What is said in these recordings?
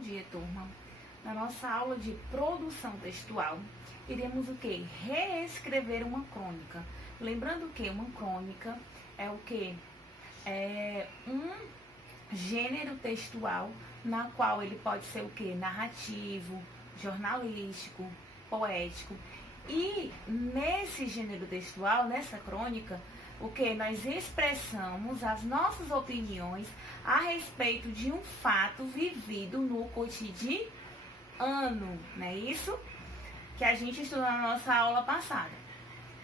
dia, turma. Na nossa aula de produção textual, iremos o quê? Reescrever uma crônica. Lembrando que uma crônica é o quê? É um gênero textual na qual ele pode ser o quê? Narrativo, jornalístico, poético. E nesse gênero textual, nessa crônica, o que nós expressamos as nossas opiniões a respeito de um fato vivido no cotidiano, não é isso? Que a gente estudou na nossa aula passada.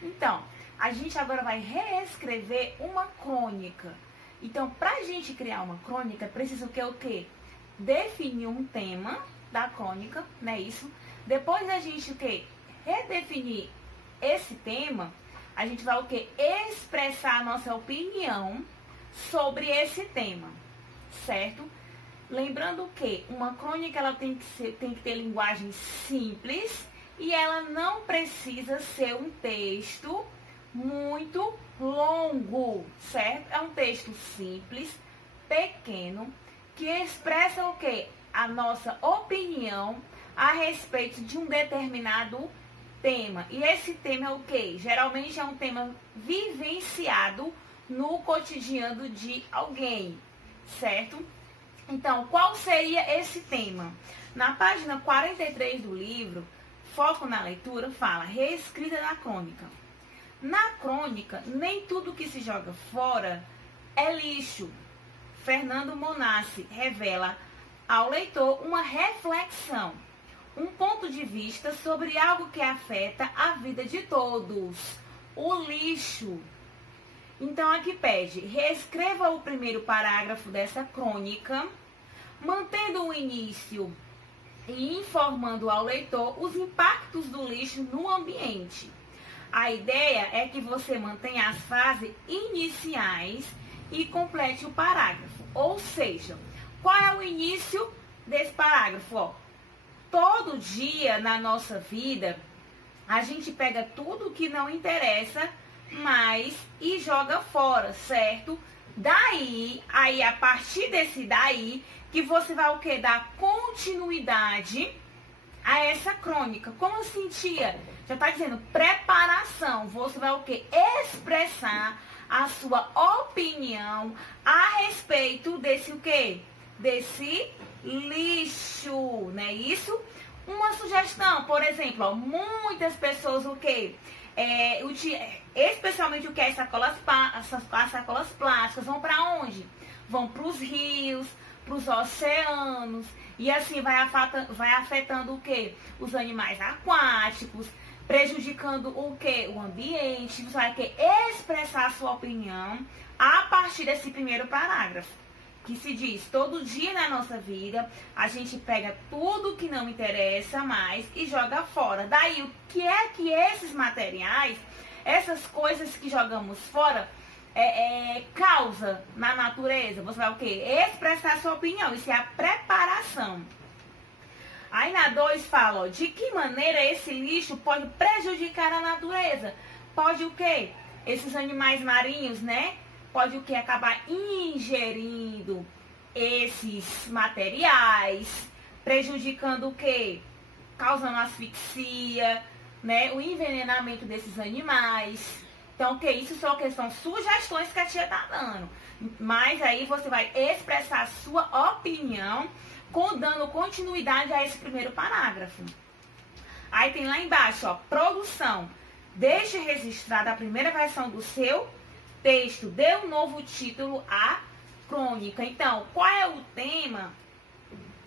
Então, a gente agora vai reescrever uma crônica. Então, para a gente criar uma crônica, precisa o quê? Definir um tema da crônica, não é isso? Depois da gente o quê? Redefinir esse tema, a gente vai o quê? Expressar a nossa opinião sobre esse tema, certo? Lembrando que uma crônica ela tem que ter linguagem simples e ela não precisa ser um texto muito longo, certo? É um texto simples, pequeno, que expressa o quê? A nossa opinião a respeito de um determinado tema. E esse tema é o quê? Geralmente é um tema vivenciado no cotidiano de alguém, certo? Então, qual seria esse tema? Na página 43 do livro, Foco na Leitura, fala reescrita da crônica. Na crônica, nem tudo que se joga fora é lixo. Fernando Monassi revela ao leitor uma reflexão, um ponto de vista sobre algo que afeta a vida de todos, o lixo. Então aqui pede, reescreva o primeiro parágrafo dessa crônica, mantendo o início e informando ao leitor os impactos do lixo no ambiente. A ideia é que você mantenha as frases iniciais e complete o parágrafo. Ou seja, qual é o início desse parágrafo? Todo dia na nossa vida, a gente pega tudo que não interessa mais e joga fora, certo? Daí, aí a partir desse daí, que você vai o quê? Dar continuidade a essa crônica. Como assim, tia? Já está dizendo preparação. Você vai o quê? Expressar a sua opinião a respeito desse o quê? Desse lixo, não é isso? Uma sugestão, por exemplo, ó, muitas pessoas o quê? Especialmente o que é as sacolas plásticas, vão para onde? Vão para os rios, para os oceanos, e assim vai afetando o quê? Os animais aquáticos, prejudicando o quê? O ambiente. Você vai expressar a sua opinião a partir desse primeiro parágrafo, que se diz, todo dia na nossa vida, a gente pega tudo que não interessa mais e joga fora. Daí, o que é que esses materiais, essas coisas que jogamos fora, causa na natureza? Você vai o quê? Expressar a sua opinião. Isso é a preparação. Aí na 2 fala, ó, de que maneira esse lixo pode prejudicar a natureza? Pode o quê? Esses animais marinhos, né? Pode o que? Acabar ingerindo esses materiais, prejudicando o que? Causando asfixia, né? O envenenamento desses animais. Então, o que? Isso são sugestões que a tia tá dando. Mas aí você vai expressar a sua opinião, dando continuidade a esse primeiro parágrafo. Aí tem lá embaixo, ó, produção. Deixe registrada a primeira versão do seu texto, dê um novo título à crônica. Então, qual é o tema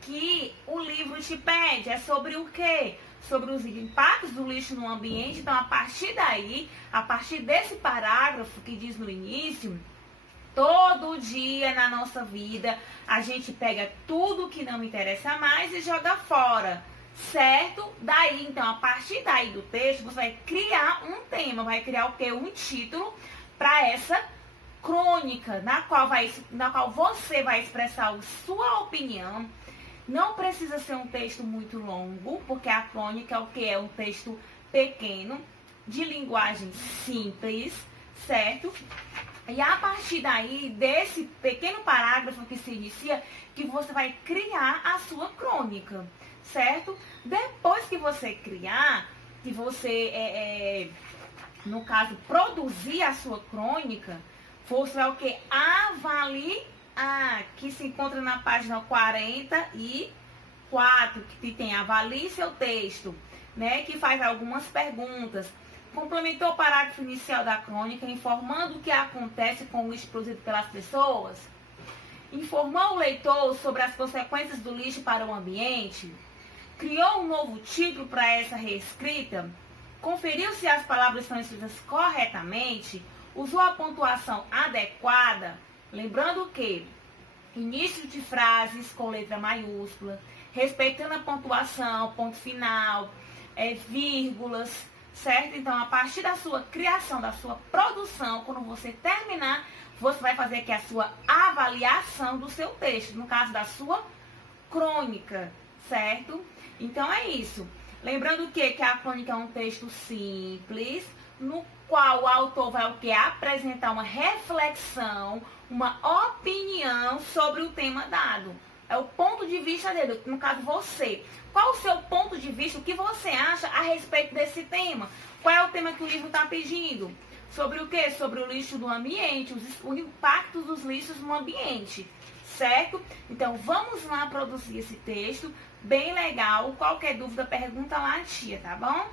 que o livro te pede? É sobre o quê? Sobre os impactos do lixo no ambiente. Então, a partir daí, a partir desse parágrafo que diz no início, todo dia na nossa vida, a gente pega tudo que não interessa mais e joga fora, certo? Daí, então, a partir daí do texto, você vai criar um tema, vai criar o quê? Um título para essa crônica, na qual você vai expressar a sua opinião. Não precisa ser um texto muito longo, porque a crônica é o que? É um texto pequeno, de linguagem simples, certo? E a partir daí, desse pequeno parágrafo que se inicia, que você vai criar a sua crônica. crônica, certo? Depois que você criar, que você, no caso, produzir a sua crônica, você vai o que? Avaliar, que se encontra na página 44, que tem avalie seu texto, né? Que faz algumas perguntas. Complementou o parágrafo inicial da crônica, informando o que acontece com o lixo produzido pelas pessoas. Informou o leitor sobre as consequências do lixo para o ambiente. Criou um novo título para essa reescrita. Conferiu se as palavras estão escritas corretamente. Usou a pontuação adequada. Lembrando que início de frases com letra maiúscula, respeitando a pontuação, ponto final, vírgulas, certo? Então, a partir da sua criação, da sua produção, quando você terminar, você vai fazer aqui a sua avaliação do seu texto, no caso da sua crônica, certo? Então, é isso. Lembrando que a crônica é um texto simples, no qual o autor vai o que? Apresentar uma reflexão, uma opinião sobre o tema dado. É o ponto de vista dele, no caso você. Qual o seu ponto de vista, o que você acha a respeito desse tema? Qual é o tema que o livro está pedindo? Sobre o quê? Sobre o lixo do ambiente, o impacto dos lixos no ambiente, certo? Então, vamos lá produzir esse texto, bem legal. Qualquer dúvida, pergunta lá a tia, tá bom?